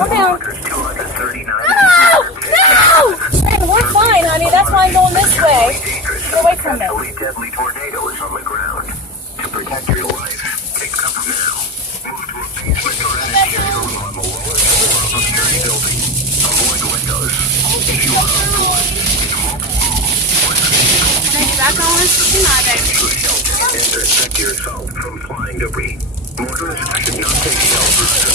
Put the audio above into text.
Calm down. No! No! Ben, we're fine, honey. That's why I'm going this way. Get away from it. A deadly tornado is on the ground. To protect your life, take cover now. Move to a basement or attic area on the lowest floor of a scary building. Avoid windows. If you are outdoors, in a mobile home, or in a vehicle, Can I get back on? Good night, baby. to shelter and protect yourself from flying debris. Motorists should not take shelter